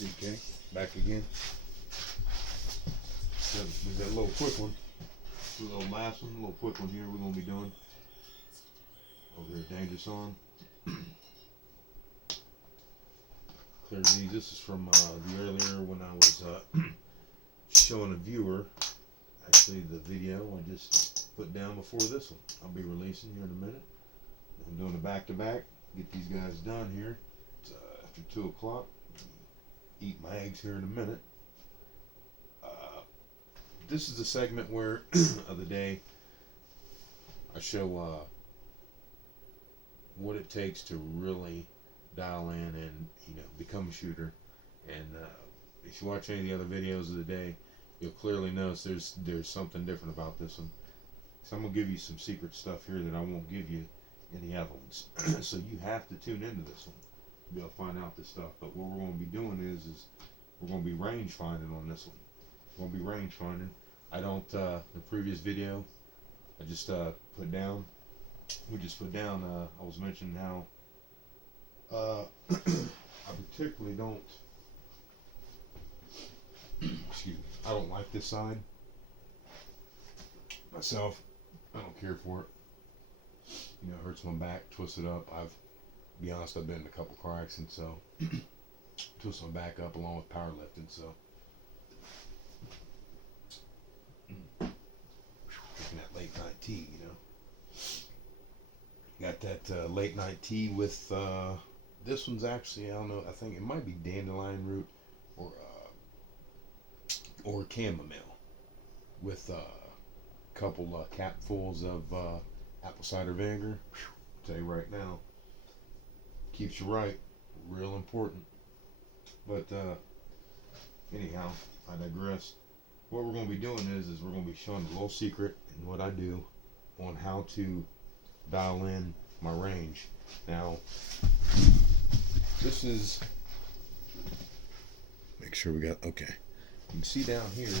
CK, back again. There's that little quick one. A little last one, a little quick one here we're going to be doing. Over here, Dangerous on. Clear these. This is from the earlier when I was showing a viewer, actually the video I just put down before this one. I'll be releasing here in a minute. I'm doing a back-to-back. Get these guys done here. It's after 2 o'clock. Eat my eggs here in a minute. This is the segment where of the day I show what it takes to really dial in and become a shooter. And if you watch any of the other videos of the day, you'll clearly notice there's something different about this one. So I'm gonna give you some secret stuff here that I won't give you in the other ones. So you have to tune into this one to be able to find out this stuff. But what we're gonna be doing is we're gonna be range finding on this one. We're gonna be range finding. I don't, the previous video, I just put down, I was mentioning how I particularly don't, excuse me, I don't like this side myself. I don't care for it. It hurts my back, twist it up. To be honest, I've been in a couple car accidents, so twist my back up along with powerlifting, so. That late night tea, got that late night tea with this one's actually, I don't know, I think it might be dandelion root or chamomile with a couple capfuls of apple cider vinegar. Tell you right now, keeps you right, real important. But anyhow, I digress. What we're going to be doing is we're going to be showing a little secret in what I do on how to dial in my range. Now, this is, make sure we got, okay. You can see down here,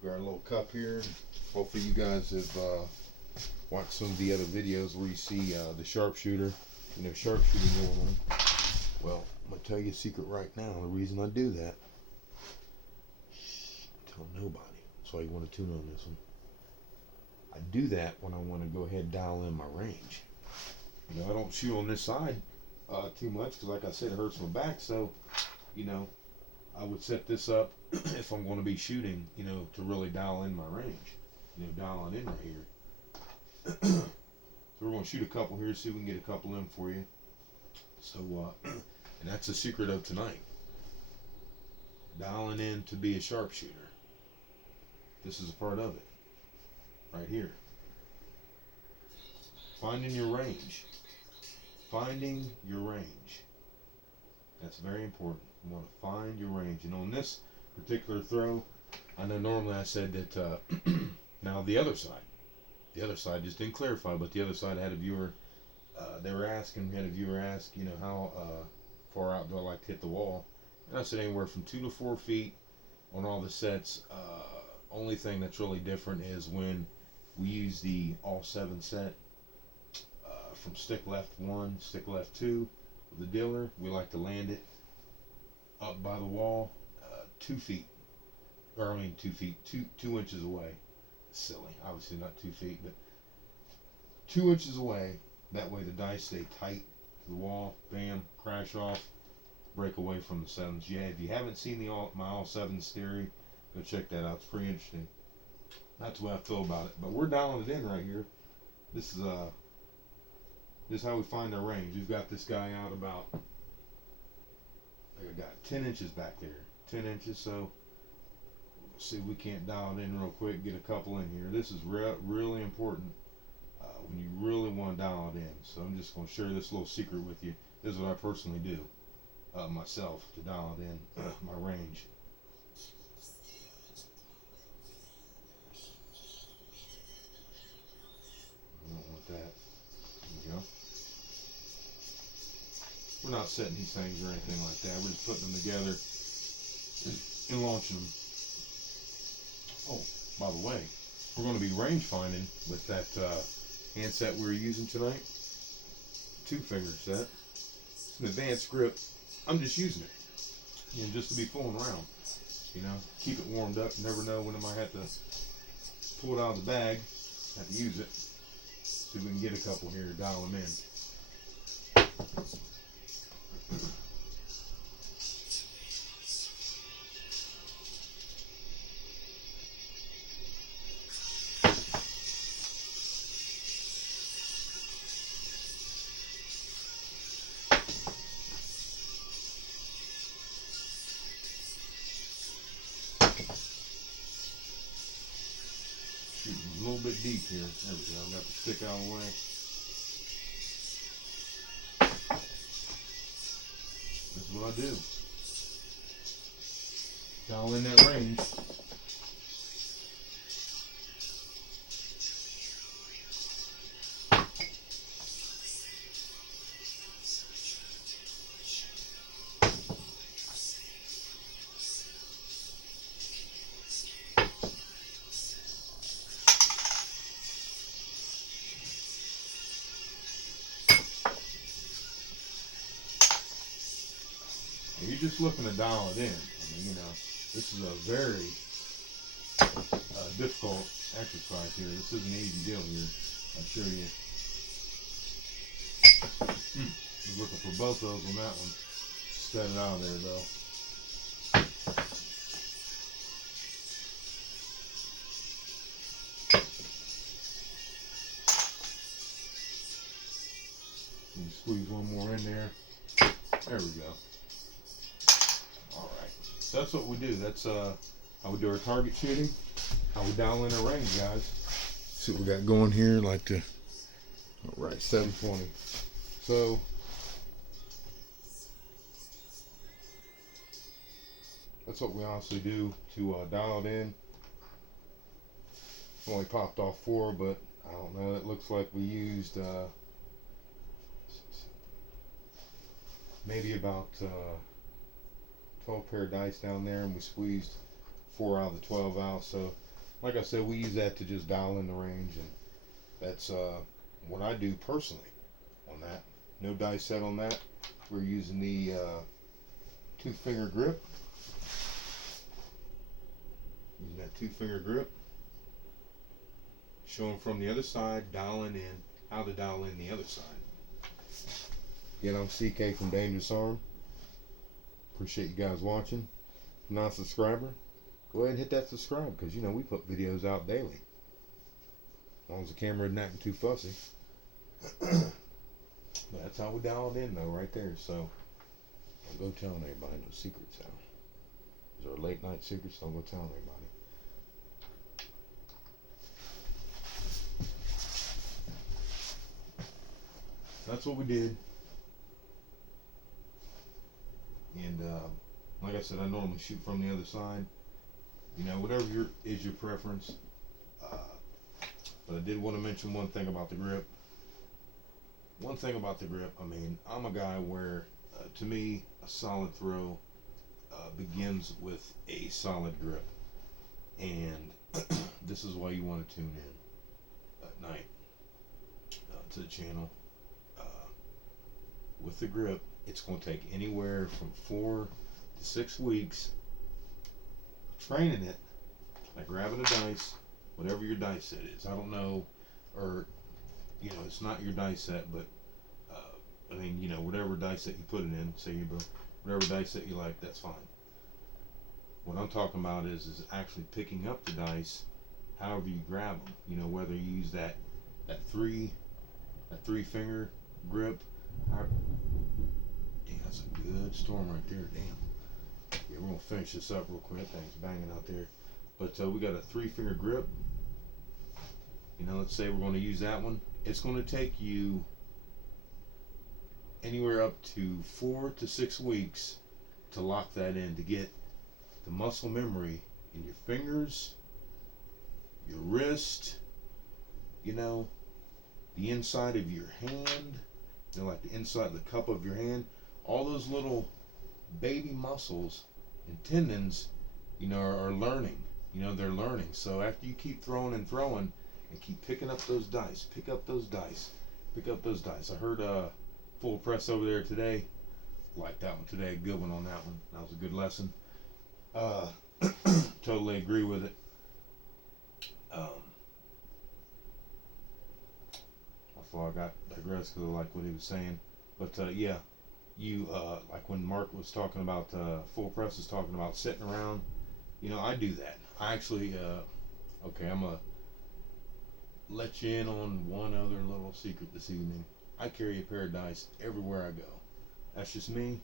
we got our little cup here. Hopefully you guys have watched some of the other videos where you see the sharpshooter, sharpshooting going on. Well, I'm going to tell you a secret right now, the reason I do that. Tell nobody. That's why you want to tune on this one. I do that when I want to go ahead and dial in my range. I don't shoot on this side too much because, like I said, it hurts my back. So, I would set this up if I'm going to be shooting, to really dial in my range. Dialing in right here. So we're going to shoot a couple here, see if we can get a couple in for you. So, and that's the secret of tonight. Dialing in to be a sharpshooter. This is a part of it, right here. Finding your range. Finding your range. That's very important. You want to find your range. And on this particular throw, I know normally I said that, now the other side just didn't clarify, but the other side had a viewer, had a viewer ask, how far out do I like to hit the wall? And I said anywhere from 2 to 4 feet on all the sets. Only thing that's really different is when we use the all 7 set from stick left 1, stick left 2 with the dealer. We like to land it up by the wall 2 feet, or I mean 2 feet, 2 inches away. Silly, obviously not 2 feet, but 2 inches away. That way the dice stay tight to the wall. Bam, crash off, break away from the 7s. Yeah, if you haven't seen my all 7s theory, go check that out. It's pretty interesting. That's the way I feel about it. But we're dialing it in right here. This is how we find our range. We've got this guy out about, like I got 10 inches back there. 10 inches, so we'll see if we can't dial it in real quick, get a couple in here. This is really important when you really want to dial it in. So I'm just going to share this little secret with you. This is what I personally do myself to dial it in, my range. That. There we go. We're not setting these things or anything like that. We're just putting them together and launching them. Oh, by the way, we're going to be range finding with that handset we're using tonight. 2-finger set. It's an advanced grip. I'm just using it, you know, just to be fooling around. You know, keep it warmed up. You never know when I might have to pull it out of the bag, have to use it. See if we can get a couple here, dial them in. Shooting a little bit deep here. There we go. I got the stick out of the way. That's what I do. Dial in that range. You're just looking to dial it in. I mean, you know, this is a very difficult exercise here. This isn't an easy deal here. I'll show you. I was looking for both those on that one. Set it out of there though. And squeeze one more in there. There we go. Alright. So that's what we do. That's how we do our target shooting. How we dial in our range, guys. See what we got going here. Like to. Alright, 720. So that's what we honestly do to dial it in. Only popped off 4, but I don't know. It looks like we used maybe about 12 pair of dice down there, and we squeezed 4 out of the 12 out. So, like I said, we use that to just dial in the range, and that's what I do personally on that. No dice set on that. We're using the 2-finger grip. Using that 2-finger grip. Showing from the other side, dialing in, how to dial in the other side. Again, I'm CK from Dangerous Arm. Appreciate you guys watching. If you're not a subscriber, go ahead and hit that subscribe, because you know we put videos out daily. As long as the camera isn't acting too fussy. But that's how we dial it in though, right there. So don't go telling anybody no secrets out. These are late night secrets, don't go telling anybody. That's what we did. And like I said, I normally shoot from the other side. You know, whatever is your preference. But I did want to mention one thing about the grip. One thing about the grip, I mean, I'm a guy where, to me, a solid throw begins with a solid grip. And this is why you want to tune in at night to the channel. With the grip, it's going to take anywhere from 4 to 6 weeks training it, like grabbing a dice, whatever your dice set is. I don't know, or you know, it's not your dice set, but I mean, you know, whatever dice set you put it in, say you whatever dice set you like, that's fine. What I'm talking about is actually picking up the dice, however you grab them. You know, whether you use that 3-finger grip. Damn, that's a good storm right there. Damn. Yeah, we're gonna finish this up real quick. Things banging out there. But we got a 3-finger grip. You know, let's say we're going to use that one. It's going to take you anywhere up to 4 to 6 weeks to lock that in, to get the muscle memory in your fingers, your wrist, you know, the inside of your hand, you know, like the inside of the cup of your hand. All those little baby muscles and tendons, you know, are learning. You know, they're learning. So after you keep throwing and throwing and keep picking up those dice, pick up those dice, pick up those dice. I heard full press over there today. like that one today. Good one on that one. That was a good lesson. Uh, totally agree with it. I thought I got digressed because I like what he was saying. But yeah, you like when Mark was talking about full press was talking about sitting around. You know, I do that. I actually okay, I'm gonna let you in on one other little secret this evening. I carry a pair of dice everywhere I go. That's just me.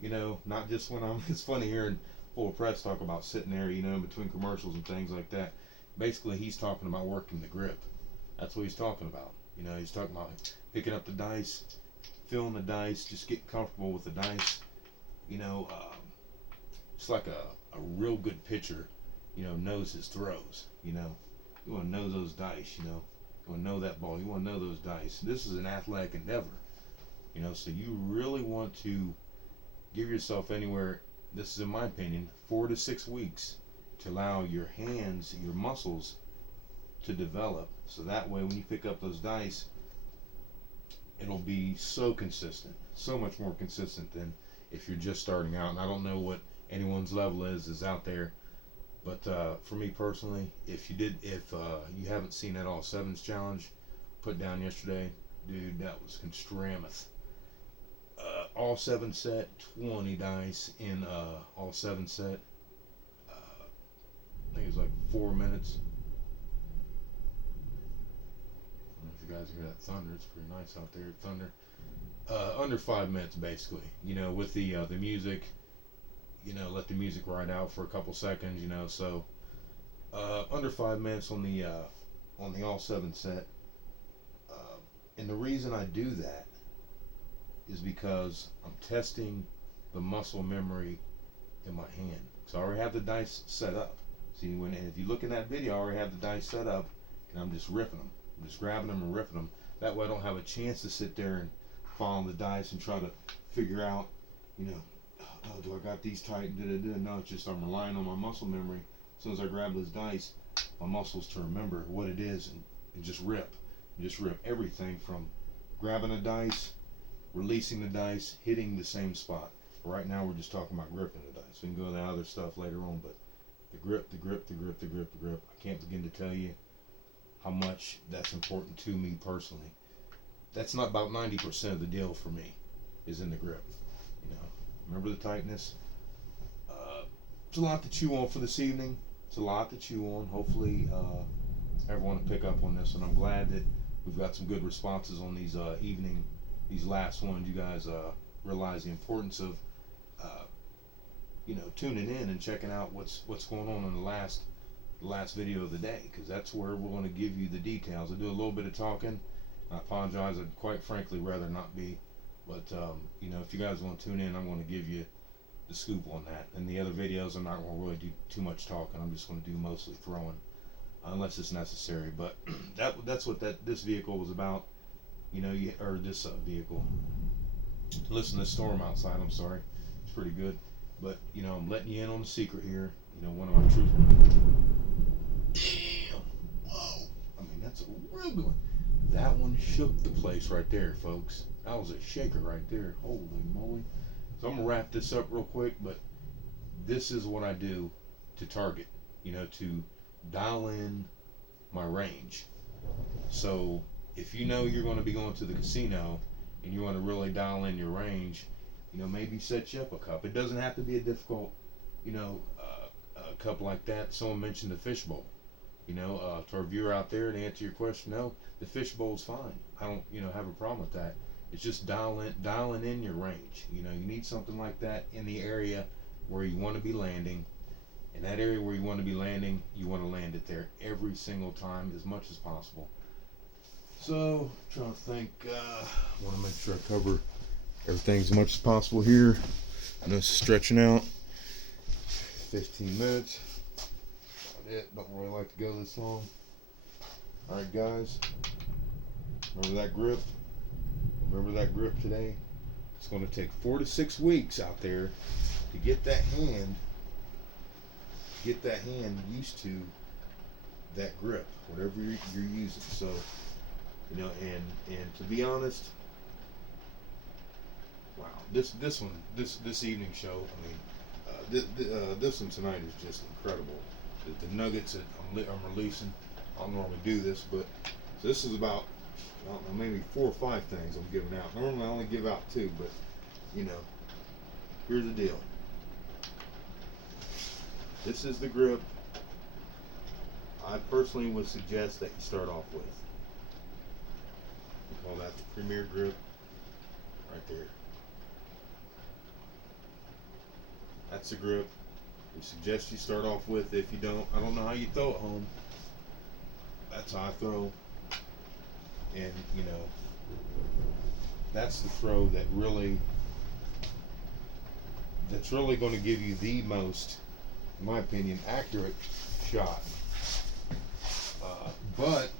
You know, not just when I'm. It's funny hearing full press talk about sitting there, you know, in between commercials and things like that. Basically, he's talking about working the grip. That's what he's talking about. You know, he's talking about picking up the dice, feeling the dice, just getting comfortable with the dice. You know, it's like a real good pitcher, you know, knows his throws. You know, you want to know those dice. You know, you want to know that ball. You want to know those dice. This is an athletic endeavor. You know, so you really want to give yourself anywhere. This is, in my opinion, 4 to 6 weeks to allow your hands, your muscles, to develop. So that way, when you pick up those dice, it'll be so consistent, so much more consistent than if you're just starting out. And I don't know what anyone's level is out there, but for me personally, if you haven't seen that all sevens challenge put down yesterday, dude, that was constramouth. All 7 set, 20 dice in all 7 set. I think it was like 4 minutes. I don't know if you guys hear that thunder. It's pretty nice out there. Thunder. Under 5 minutes, basically. You know, with the music. You know, let the music ride out for a couple seconds. You know, so under 5 minutes on the all 7 set. And the reason I do that is because I'm testing the muscle memory in my hand. So I already have the dice set up. See, if you look in that video, I already have the dice set up, and I'm just ripping them. I'm just grabbing them and ripping them. That way I don't have a chance to sit there and follow the dice and try to figure out, you know, oh, do I got these tight? No, it's just I'm relying on my muscle memory. As soon as I grab those dice, my muscles to remember what it is and just rip. And just rip everything from grabbing a dice, releasing the dice, hitting the same spot. Right now we're just talking about gripping the dice. We can go to the other stuff later on, but the grip. I can't begin to tell you how much that's important to me personally. That's not about 90% of the deal for me, is in the grip. You know, remember the tightness. It's a lot to chew on for this evening. It's a lot to chew on. Hopefully, everyone will pick up on this, and I'm glad that we've got some good responses on these these last ones. You guys realize the importance of you know, tuning in and checking out what's going on in the last video of the day, because that's where we're going to give you the details. I do a little bit of talking. I apologize. I'd quite frankly rather not be, but you know, if you guys want to tune in, I'm going to give you the scoop on that. And the other videos, I'm not going to really do too much talking. I'm just going to do mostly throwing, unless it's necessary. But that's what this vehicle was about. You know, or this vehicle. Listen to the storm outside. I'm sorry. It's pretty good. But, you know, I'm letting you in on the secret here. You know, one of my troops. Damn! Whoa! I mean, that's a real good one. That one shook the place right there, folks. That was a shaker right there. Holy moly. So I'm going to wrap this up real quick, but this is what I do to target, you know, to dial in my range. So if you know you're going to be going to the casino and you want to really dial in your range, you know, maybe set you up a cup. It doesn't have to be a difficult, you know, a cup like that. Someone mentioned the fishbowl. You know, to our viewer out there, to answer your question, no, the fishbowl's fine. I don't, you know, have a problem with that. It's just dialing in your range. You know, you need something like that in the area where you want to be landing. In that area where you want to be landing, you want to land it there every single time as much as possible. So, trying to think, I want to make sure I cover everything as much as possible here. I know it's stretching out. 15 minutes. About it. Don't really like to go this long. Alright, guys. Remember that grip? Remember that grip today? It's going to take 4 to 6 weeks out there to get that hand used to that grip, whatever you're using. So, you know, and to be honest, wow, this evening show. I mean, this one tonight is just incredible. The nuggets that I'm releasing. I don't normally do this, but so this is about, I don't know, maybe 4 or 5 things I'm giving out. Normally I only give out 2, but you know, here's the deal. This is the grip I personally would suggest that you start off with. We call that the premier grip right there. That's the grip we suggest you start off with. If you don't, I don't know how you throw at home. That's how I throw. And you know, that's the throw that's really going to give you the most, in my opinion, accurate shot. But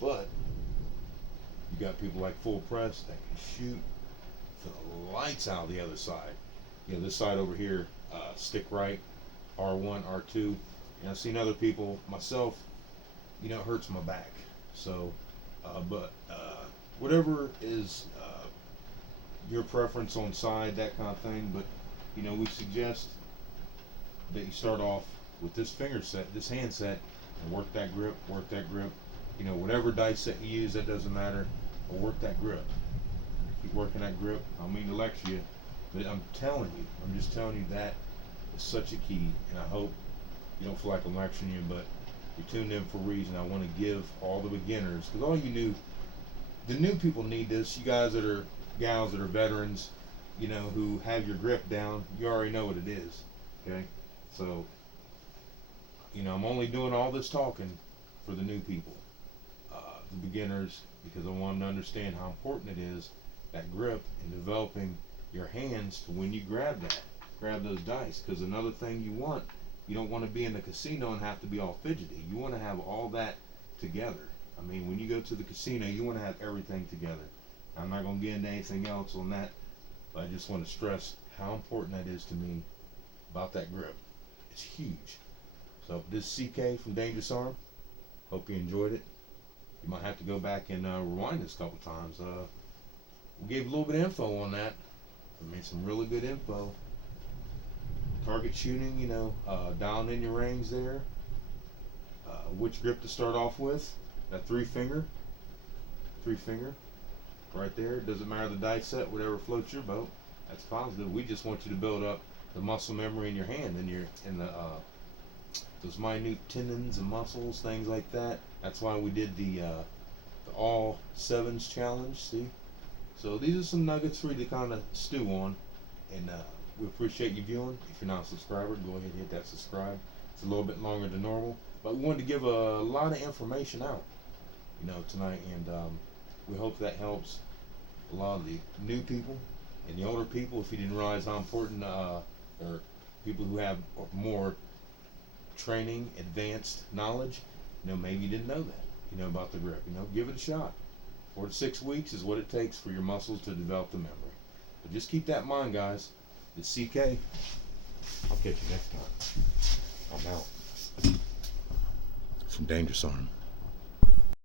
you got people like Full Press that can shoot the lights out the other side. You know, this side over here, stick right, R1, R2. And I've seen other people, myself, you know, it hurts my back. So, whatever is your preference on side, that kind of thing. But, you know, we suggest that you start off with this finger set, this hand set, and work that grip, you know, whatever dice set you use, that doesn't matter, but work that grip. Keep working that grip. I don't mean to lecture you, but I'm just telling you that is such a key, and I hope you don't feel like I'm lecturing you, but you're tuned in for a reason. I want to give all the beginners, because all the new people need this. You guys that are, gals that are veterans, you know, who have your grip down, you already know what it is, okay? So, you know, I'm only doing all this talking for the new people, the beginners, because I want them to understand how important it is, that grip, in developing your hands to when you grab those dice. Because another thing you don't want to be in the casino and have to be all fidgety. You want to have all that together. I mean, when you go to the casino, you want to have everything together. I'm not going to get into anything else on that, but I just want to stress how important that is to me about that grip. It's huge. So this is CK from Dangerous Arm. Hope you enjoyed it. You might have to go back and rewind this a couple times. We gave a little bit of info on that. I made some really good info. Target shooting, you know, dialing in your range there. Which grip to start off with. That three finger right there. Doesn't matter the dice set, whatever floats your boat. That's positive. We just want you to build up the muscle memory in your hand and those minute tendons and muscles, things like that. That's why we did the all sevens challenge. See, so these are some nuggets for you to kind of stew on, and we appreciate you viewing. If you're not a subscriber, go ahead and hit that subscribe. It's a little bit longer than normal, but we wanted to give a lot of information out, you know, tonight, and we hope that helps a lot of the new people and the older people. If you didn't realize how important, or people who have more training, advanced knowledge, you know, maybe you didn't know that, you know, about the grip. You know, give it a shot. 4 to 6 weeks is what it takes for your muscles to develop the memory. But just keep that in mind, guys. It's CK. I'll catch you next time. I'm out. From Dangerous Arm.